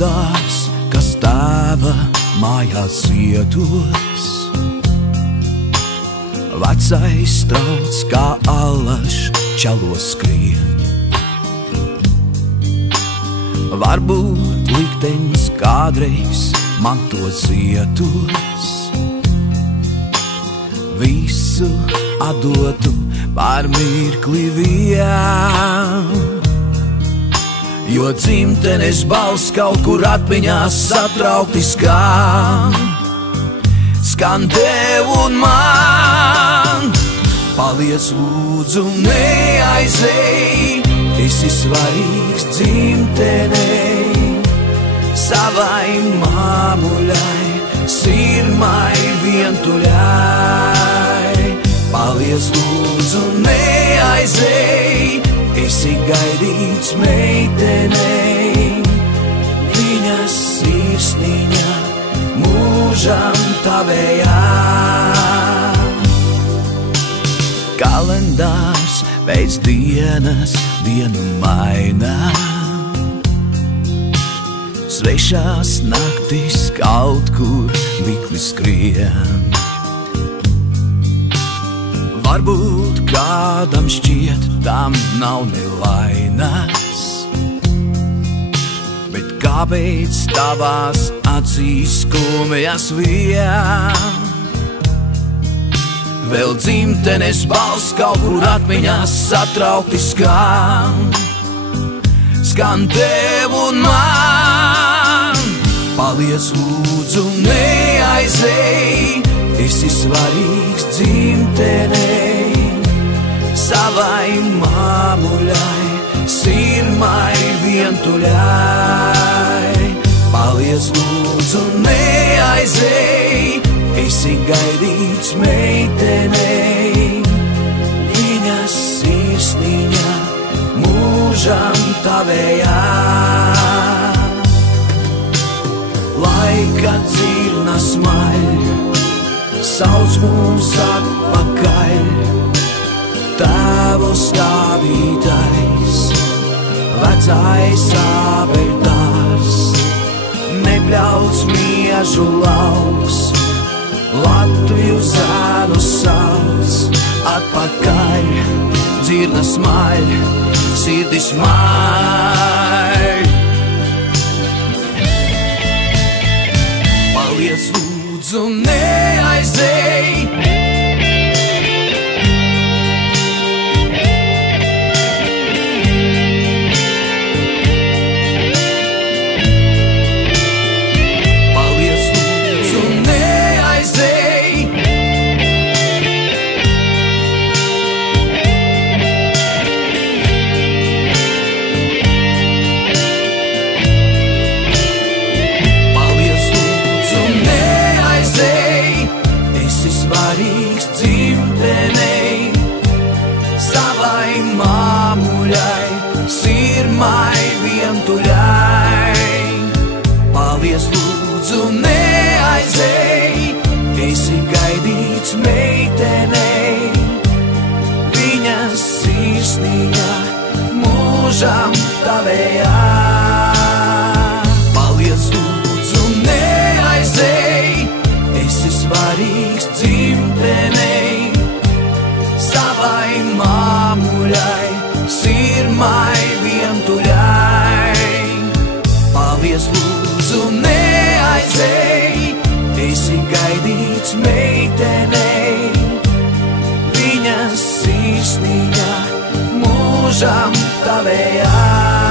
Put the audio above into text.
kalendārs, kas tēva mājās vietos. Vecais trauc kā allaž čalos skrien. Varbūt liktenis kādreiz man to ziedos. Visu atdotu par mirkli vien, jo dzimtenes balss kaut kur atmiņās satraukti skan. Skan tev un man. Paliec lūdzu, neaizej, esi svarīgs dzimtenei, savai māmuļai, sirmai vientuļai. Paliec lūdzu, neaizej, esi gaidīts meitenei, viņas sirsniņa mūžam tavējā. Kalendārs pēc dienas dienu maina, svešās naktis kaut kur vikli skrien. Varbūt kādam šķiet tam nav nevainas, bet kāpēc tavās acīs skumjas vien? Vēl dzimtenes balss kaut kur atmiņās satraukti skan. Skan tev un man. Paliec lūdzu, neaizej, esi svarīgs dzimtenei, savai māmuļai, sirmai vientuļai. Paliec lūdzu, neaizej, esi gaidīts meitenei, viņas sirsniņa mūžam tavējā. Laika dzirna smaļ, sauc mūs atpakaļ, tēvu stādītais, vecais ābeļdārs, nebļauts miežu lauks, Latviju zēnu sauc atpakaļ, dzirna smaļ, sirdis smaļ. Paliec lūdzu, neaizej, svarīgs dzimtenei, savai māmuļai, sirmai vientuļai. Paliec lūdzu, neaizej, esi gaidīts meitenei, viņas sirsniņa mūžam tavējā. Paliec lūdzu, neaizej, esi svarīgs dzimtenei, savai māmuļai, sirmai vientuļai. Paliec lūdzu, neaizej, esi gaidīts meitenei, viņas sirsniņa mūžam tavējā.